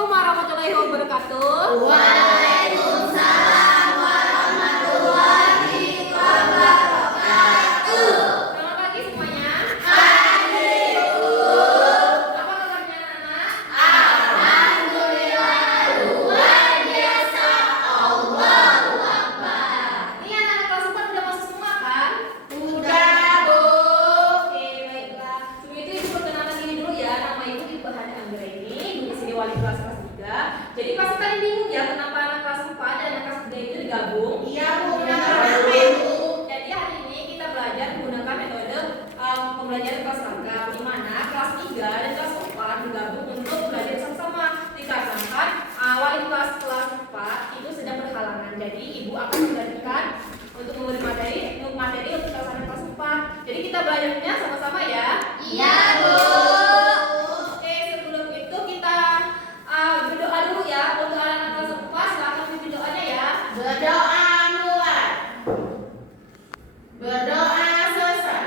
Assalamualaikum warahmatullahi wabarakatuh. Waalaikumsalam warahmatullahi wabarakatuh. Selamat pagi semuanya. Pagi, Bu. Apa kabarnya anak-anak? Alhamdulillah luar biasa. Allahu Akbar. Ini anak-anak kelas 4 udah masuk semua kan? Udah, Bu. Oke, baiklah. Sebelum itu ibu perkenalkan diri dulu ya. Nama ibu Hana Anggraini, ibu di sini wali kelas 3. Jadi pasti kalian bingung ya kenapa anak kelas 4 dan anak kelas 3 itu digabung? Iya, Bu. Kenapa, Bu? Jadi hari ini kita belajar menggunakan metode pembelajaran kelas rangkap, di mana kelas 3 dan kelas 4 bergabung untuk belajar sama-sama. Dikarenakan wali kelas 4 itu sedang berhalangan. Jadi ibu akan menggantikan untuk memberi materi untuk kelas 4. Jadi kita belajarnya sama-sama ya. Iya, Bu. Oke, sebelum itu kita berdoa dulu ya untuk anak-anak kelas 4. Silakan pimpin doanya ya. Berdoa mulai. Berdoa selesai.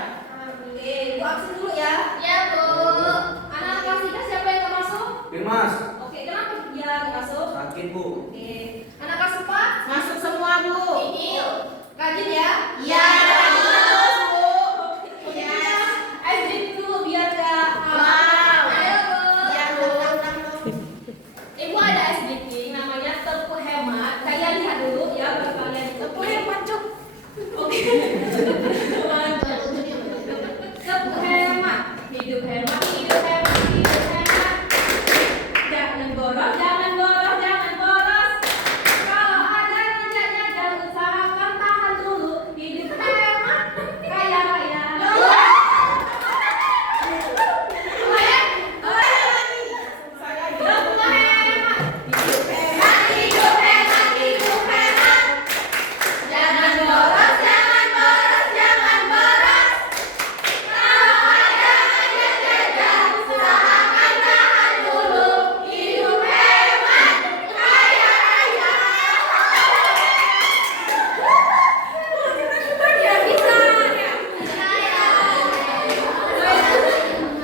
Oke, ibu absen dulu ya. Ya, Bu. Anak kelas 3 siapa yang nggak masuk? Firmas, Oke, kenapa dia nggak masuk? sakit Bu. Oke, anak kelas 4 Masuk semua, Bu. ini rajin ya. Ya, terus, Bu. Iya. Drink dulu biar nggak. Wow. Ayo, Bu. Ya, Bu. Ibu ada es drinking namanya tepung hemat. Kalian lihat dulu ya baru kalian tepung hemat cuk. Oke. Tepung hemat. Hidup hemat, hidup hemat, hidup hemat. Jangan boros, jangan boros, jangan boros. Kalau ada kerjanya jangan usahakan tahan dulu. Hidup hemat, kaya raya. Tepung hemat. Hidup hemat, hidup hemat. Jangan boros, jangan boros, jangan boros. Kalau ada aja jajan, usahakan tahan dulu. Hidup hemat, kaya raya. Ya bisa.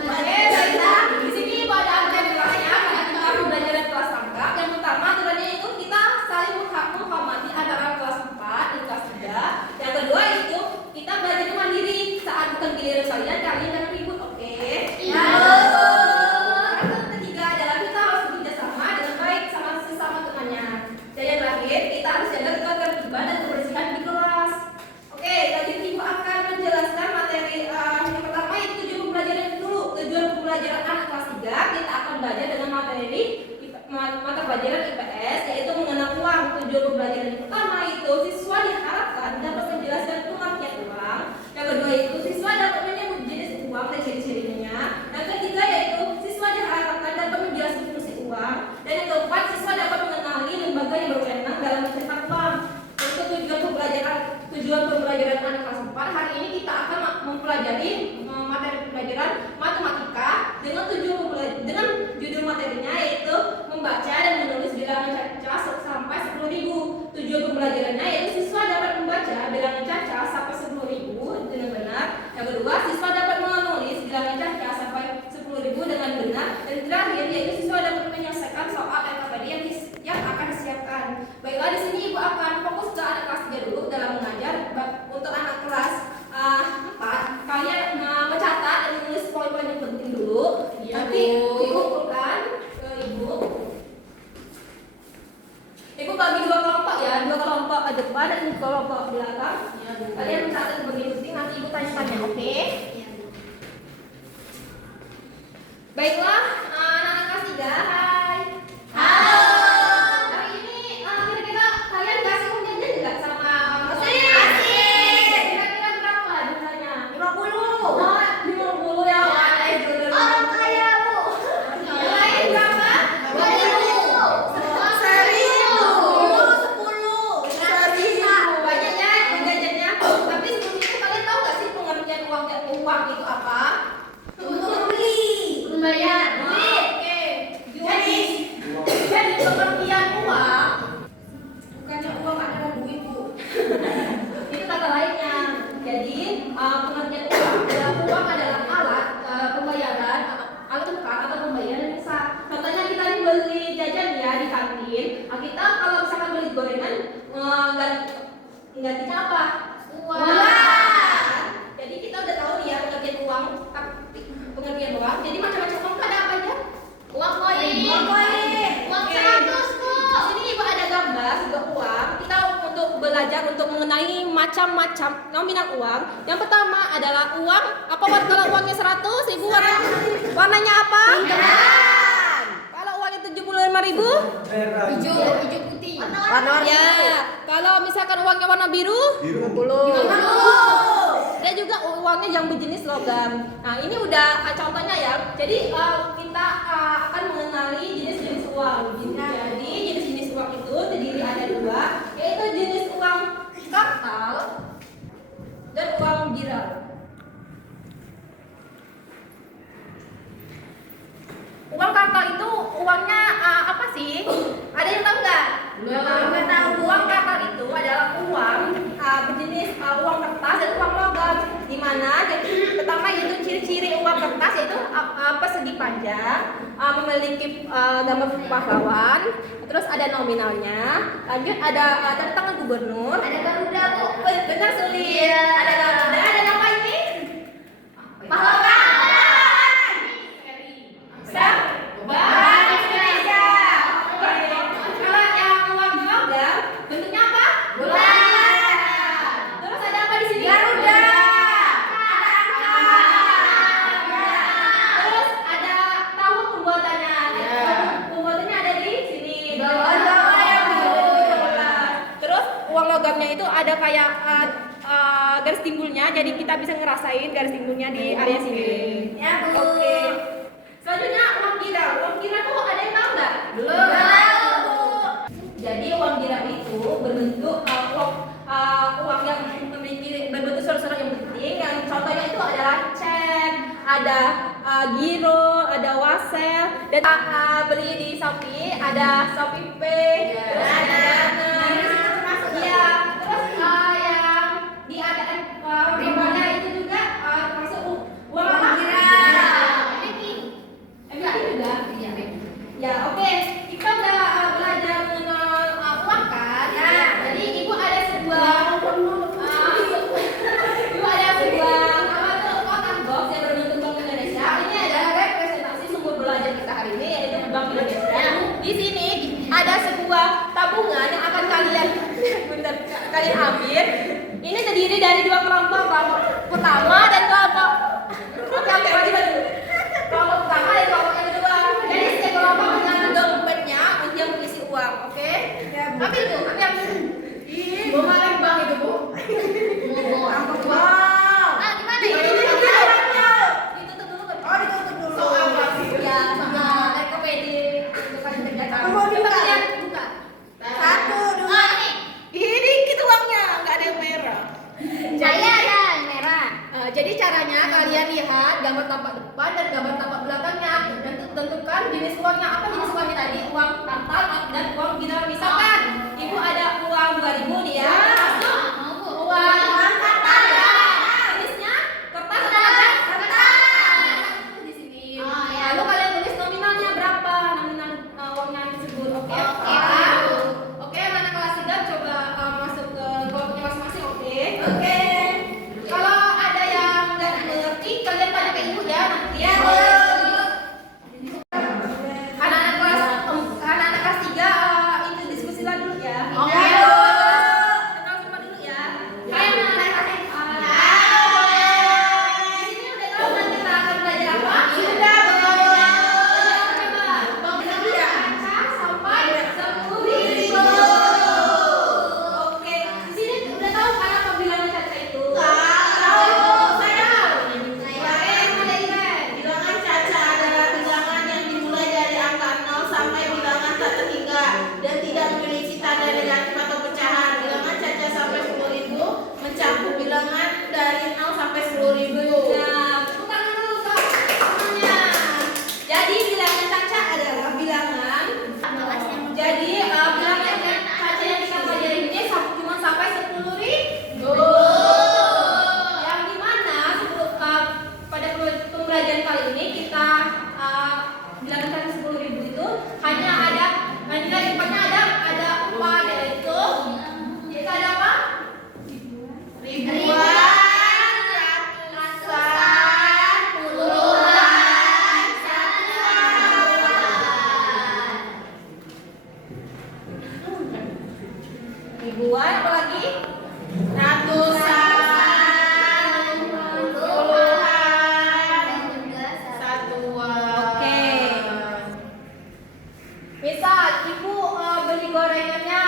Baiklah. Di sini ibu ada aktivitasnya karena kita akan belajar dari kelas rangkap. Yang pertama aturannya itu kita saling menghormati antara kelas 4 dan kelas 3. Yang kedua itu kita belajar mandiri saat bukan giliran kalian jangan ribut, oke? Iya. Yang ketiga adalah kita harus bekerja sama dengan baik sama sesama temannya. Dan yang terakhir kita harus jaga ketertiban dan kebersihan di kelas. Oke, lanjut ibu akan menjelaskan materi yang pertama itu tujuan pembelajaran dulu. Tujuan pembelajaran anak kelas 3 kita akan belajar dengan materi mata pelajaran IPS yaitu mengenal uang. Tujuan pembelajaran yang pertama itu siswa diharapkan dapat menjelaskan pengertian uang. Yang kedua itu siswa dapat menyebut jenis uang dan ciri-cirinya. Yang ketiga yaitu siswa diharapkan dapat menjelaskan fungsi uang. Dan yang keempat siswa dapat mengenali lembaga yang berwenang dalam mencetak uang. Untuk tujuan pembelajaran anak kelas 4 hari ini kita akan mempelajari materi pembelajaran matematika dengan judul materinya yaitu membaca dan menulis bilangan caca sampai 10.000. Tujuan pembelajaran Nah, kita kalau misalkan beli gorengan, gantinya apa? Uang. Jadi kita udah tahu nih ya pengertian uang, pengertian uang. Jadi macam-macam uang itu ada apa aja? Uang koin. Uang Oke. 100, Bu. Di sini ibu ada gambar juga uang. Kita untuk belajar untuk mengenai macam-macam nominal uang. Yang pertama adalah uang. Apa kalau uangnya 100, ibu warnanya apa? Kalau uangnya 75.000? Hijau putih. Ya. Kalau misalkan uangnya warna biru? Dan juga uangnya yang berjenis logam. Nah, ini udah contohnya ya. Jadi kita akan mengenali jenis-jenis uang. Jadi jenis-jenis uang itu terdiri ada dua, yaitu jenis uang kartal dan uang giral. Uang kartal itu uangnya apa sih? Ada yang tahu nggak? Nggak tahu. Uang kartal itu adalah uang berjenis uang kertas dan uang logam. Di mana jadi pertama yaitu ciri-ciri uang kertas yaitu persegi panjang, memiliki gambar pahlawan, terus ada nominalnya, lanjut ada tanda tangan gubernur, Ada Garuda, Bu. benar sulit, Iya. ada Garuda, ada apa ini? Pahlawan. Bank Indonesia. Oke. Kalau yang uang logam bentuknya apa? Bulan. Terus ada apa di sini? Garuda. Terus ada tahun pembuatannya. Ya. Pembuatannya ada di sini. Di bawah ya, Bu. Terus uang logamnya itu ada kayak garis timbulnya, jadi kita bisa ngerasain garis timbulnya di area sini. Ya, Bu. Oke. Selanjutnya uang giral. Uang giral tuh ada yang tahu nggak? Belum tahu, Bu. Jadi uang giral itu berbentuk uang yang memiliki berbentuk surat-surat yang penting. Yang contohnya itu adalah cek, ada giro, ada wasel, dan beli di Shopee, ada Shopee Pay, Ya, terus ada ada. Dana. Di situ termasuk, Iya, terus yang di ATM ribuannya itu juga termasuk uang apa? MBK juga. Ya, oke. Kita udah belajar mengenal uang kan? Ya. Jadi ibu ada sebuah ibu ada sebuah apa tuh kotak box yang berbentuk Bank Indonesia. Ini adalah representasi sumber belajar kita hari ini yaitu Bank Indonesia. Di sini ada sebuah tabungan yang akan kalian ambil. Ini terdiri dari dua kelompok pertama dan kelompok wajib dulu. Kelompok pertama dan kelompok yang kedua. Jadi setiap kelompok dengan dompetnya untuk mengisi uang, oke? Ambil Bu, ambil. Mau maling Bang itu, Bu. Ah, gimana ya? Ditutup dulu kan? Ditutup dulu. So, apa sih? Ya, sama rekomendasi untuk kalian kerjakan. Mau dibuka? Coba kalian buka. 1, 2. Ini dikit uangnya, nggak ada yang merah. Saya ada merah. Jadi caranya kalian lihat gambar tampak depan dan gambar tampak belakangnya dan tentukan jenis uangnya. Apa jenis uangnya tadi? Uang kartal dan uang giral. Misalkan ibu ada uang 2.000 nih ya. Termasuk uang kartal ya. Jenisnya kertas atau logam? Kertas. Di sini. Oh, ya. Lalu kalian tulis nominalnya berapa, nominal uangnya tersebut. Oke. Oke. Oke, anak kelas 3 coba masuk ke kelompoknya masing-masing. Oke. Oke. Kalau ada yang nggak mengerti, kalian tanya ke ibu ya nanti. Ya, Bu. Anak-anak ribuan, apa lagi? Ratusan, Puluhan, dan juga satuan. Oke. Misal ibu beli gorengannya,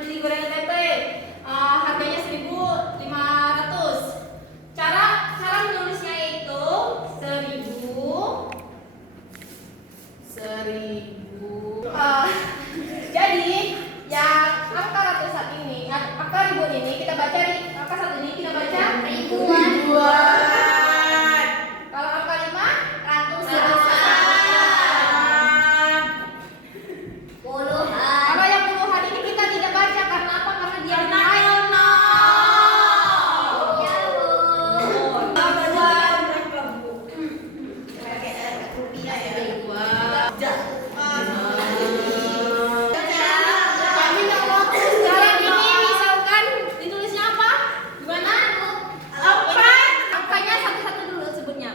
beli gorengan tempe, harganya 1.500. Cara menulisnya itu 1.000. Jadi yang angka ratusan ini, angka ribuan ini kita baca angka satu ini kita baca ribuan. Kalau angka 5 Ratusan, puluhan. kalau yang puluhan ini kita tidak baca karena apa? Karena dia naik. Ya, Bu. Sekarang ini misalkan ditulisnya apa? Gimana? Angkanya satu-satu dulu sebutnya.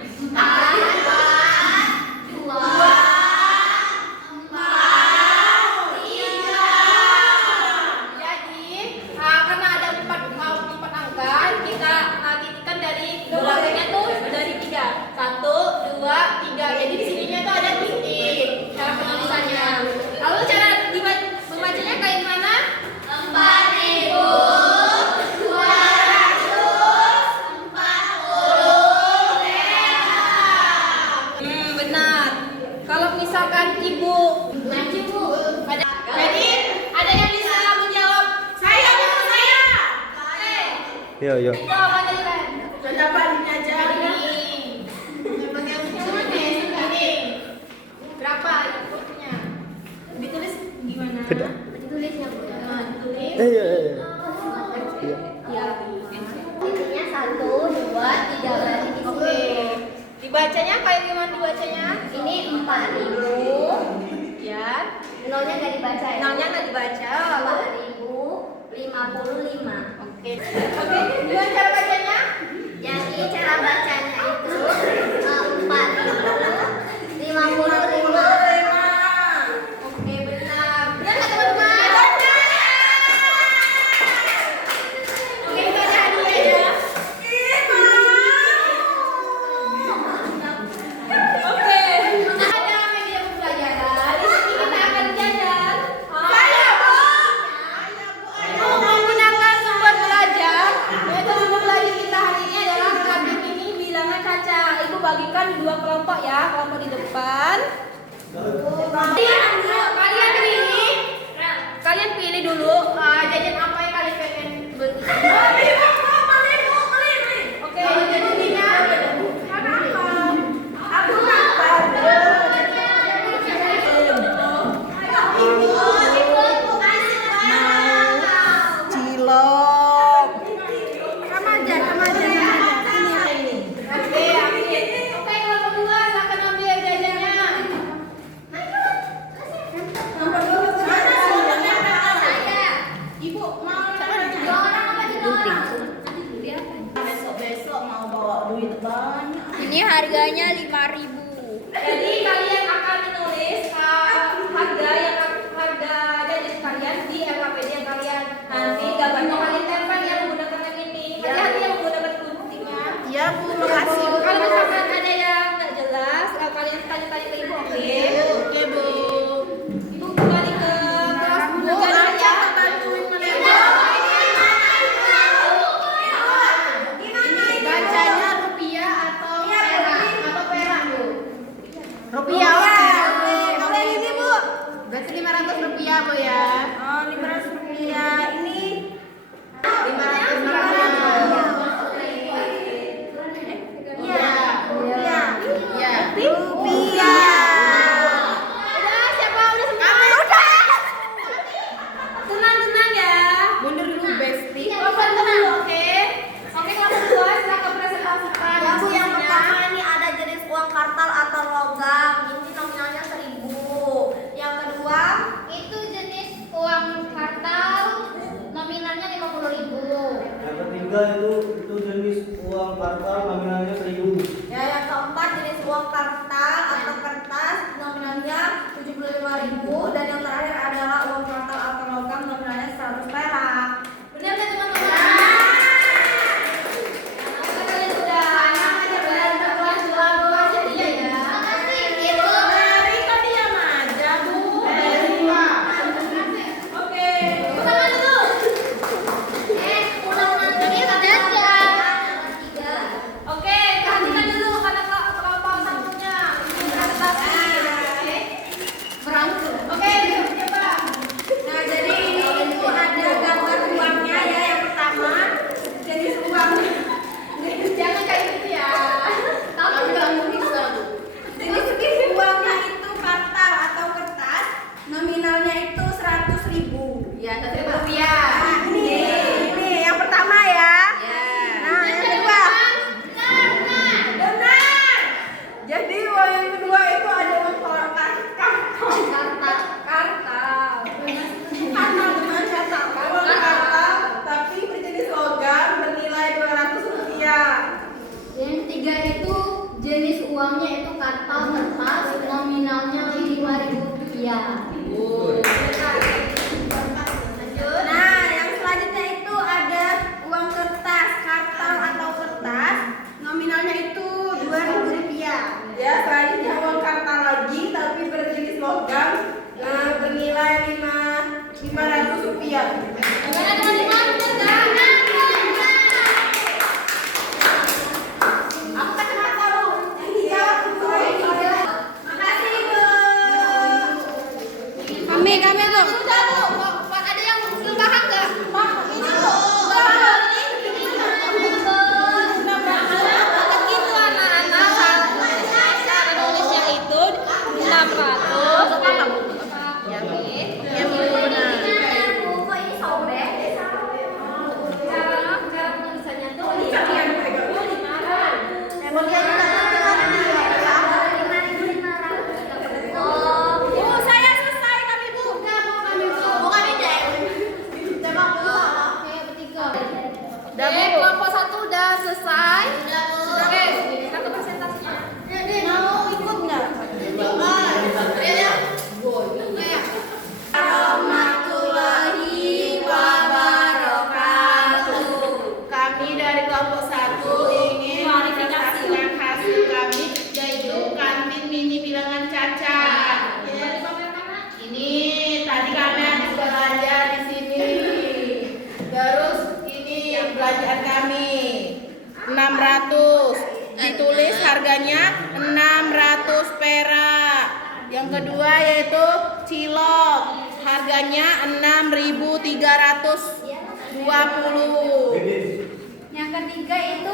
Jadi karena ada empat angka, kita titikkan dari belakangnya tuh dari 3. 1, 2, 3. Jadi di sininya tuh ada titik. Cara penulisannya. Lalu cara membacanya kayak gimana? 4.240. Benar. Kalau misalkan ibu Maju, Bu. jadi ada yang bisa menjawab? Saya. Yo. Jawaban dari Ren. Ini. Berapa inputnya? Ditulis gimana? Beda. Tulisnya, Bu. Ditulis. Iya. Ya. Intinya 1, 2, 3 berarti di Oke. sini. Dibacanya kayak gimana dibacanya? Ini 4.000. Ya. Nolnya nggak dibaca ya? Nolnya nggak dibaca. Lalu 4.055. Oke. Gimana cara bacanya? Jadi cara bacanya itu 4.055. Oke, benar. Benar nggak teman-teman? Oke, kita ada hadiah ya. Oke. Ada media pembelajaran. Di sini kita akan jajan. Menggunakan sumber belajar. Yaitu sumber belajar kita hari ini adalah tabel ini bilangan kaca. Ibu bagikan 2 kelompok ya. Kelompok di depan. Kalian pilih dulu jajan apa yang kalian pengen beli. Oke, jajannya Cilok. Oke, kelompok 2 silakan ambil jajannya. Besok mau bawa duit banyak. Ini harganya 5.000. Jadi kalian akan menulis harga jajan kalian di LKPD yang kalian nanti gambarnya kalian tempel ya menggunakan yang ini. Hati-hati yang menggunakan guntingnya. Ya, Bu, makasih. Kalau misalkan ada yang nggak jelas, kalian tanya-tanya ke ibu, oke? Oke, Bu. Ibu kembali ke kelas belajar ya. Bacanya rupiah atau perak, Bu? Rupiah. Oke, ini, Bu. Berarti 500 rupiah, Bu ya. Oh, 500 rupiah. Ini 500 Iya. Udah, siapa udah semua? Tenang ya. Mundur dulu, Besti. Kelompok dulu, oke? Oke, kelompok 2 silakan presentasikan. Ya Bu, yang isinya. pertama ini ada jenis uang kartal atau logam. Ini nominalnya 1.000. Yang kedua, Itu jenis uang kartal nominalnya 50.000. Yang ketiga itu jenis uang kartal nominalnya 1.000. ya yang keempat jenis uang kartal atau kertas nominalnya 75.000 dan yang terakhir adalah uang kartal atau logam nominalnya 100 perak. Ya, Rp1.000. Ini yang pertama ya. Ya. Nah, yang kedua. Benar. Jadi uang yang kedua itu ada uang kartal. Uang kartal, tapi berjenis logam bernilai Rp200. Yang ketiga itu jenis uangnya itu kartal kertas, nominalnya Rp5.000. Nah, yang selanjutnya itu ada uang kertas, kartal atau kertas, nominalnya itu Rp2.000. Ya, selanjutnya uang kartal lagi, tapi berjenis logam, bernilai Rp500. Gimana teman-teman? Benar nggak? Aku kan cuma tahu yang dijawab sesuai. Makasih Bu. Kami Bu. Sudah Bu. Pak, ada yang belum paham nggak? Pak, ini Bu. Begitu anak-anak, cara nulisnya itu 600. Ya, Min. Kok ini sobek? Cara penulisannya tuh Bu, saya selesai kami Bu. Bukan ini. Coba Bu. Oke, kelompok 1 udah selesai. Oke, satu presentasinya. Mau ikut nggak? Warahmatullahi wabarakatuh. Kami dari kelompok 1 ingin mempresentasikan hasil kami, yaitu kantin mini bilangan cacat. Ini tadi kami habis belajar di sini. Terus ini belanjaan kami 600. Ditulis harganya 600 perak. Yang kedua yaitu cilok, harganya 6.320. Yang ketiga itu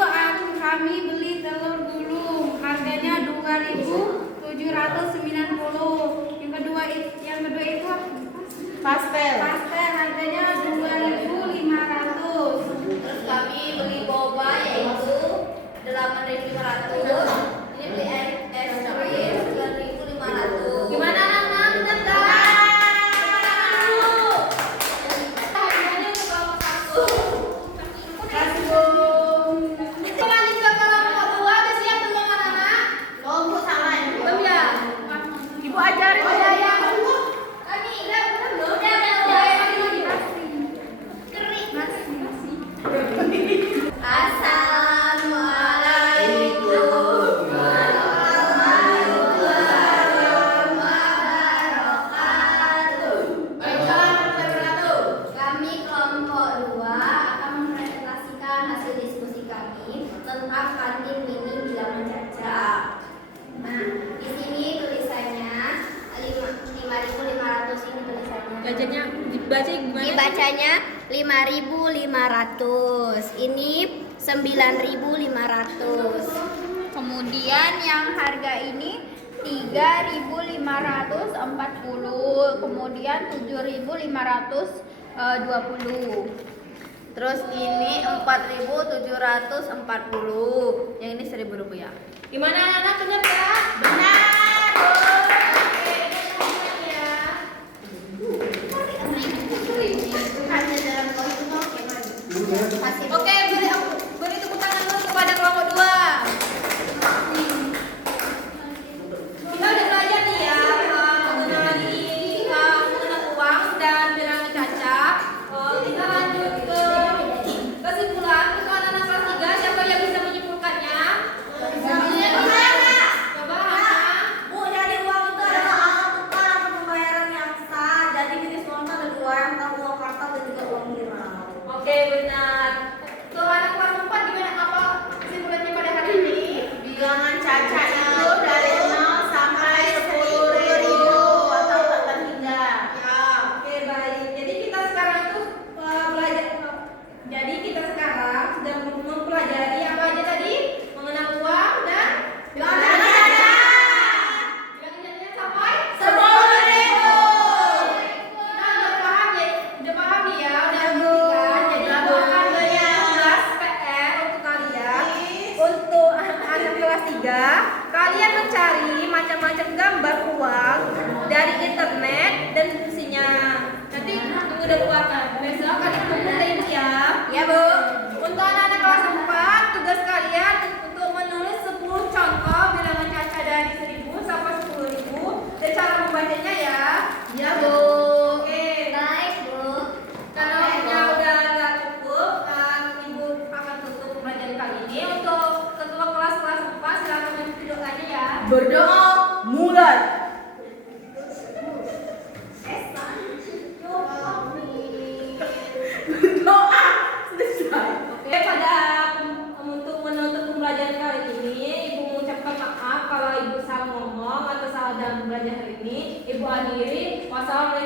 kami beli telur gulung, harganya 2.790. Yang kedua itu Pastel. pastel, harganya 2.500. Terus kami beli boba yaitu 8.500. Ini beli es krim 9.500. Gimana anak-anak? Benar nggak? Harganya untuk kelompok 1. Kasih Bu. Lanjut ke kelompok 2. Udah siap belum anak-anak? Oh, Bu salah ini. Belum ya? Ibu ajarin. Oh ya ya. Kami udah belum? Udah. Assalamualaikum warahmatullahi wabarakatuh. Kami kelompok 2 akan mempresentasikan hasil diskusi kami tentang kantin mini bilangan cacat. Nah, di sini tulisannya 5.500 ini tulisannya. Bacanya dibaca gimana? Dibacanya 5.500. Ini 9.500. Kemudian yang harga ini 3.540, kemudian 7.520. Terus ini 4.740. Yang ini Rp1.000. Gimana anak-anak, benar nggak? Benar. Oke, ya. Oke, beri tepuk tangan dulu kepada kelompok 2. Kita udah belajar nih ya mengenai uang dan bilangan cacat. Kita lanjut ke kesimpulan. Untuk anak-anak kelas 3, siapa yang bisa menyimpulkannya? Coba Hana. Bu, dari Berdoa mulai. Berdoa selesai. Oke, untuk menutup pembelajaran kali ini, Ibu mengucapkan maaf kalau Ibu salah ngomong atau salah dalam belajar hari ini. Ibu akhiri. Wassalamualaikum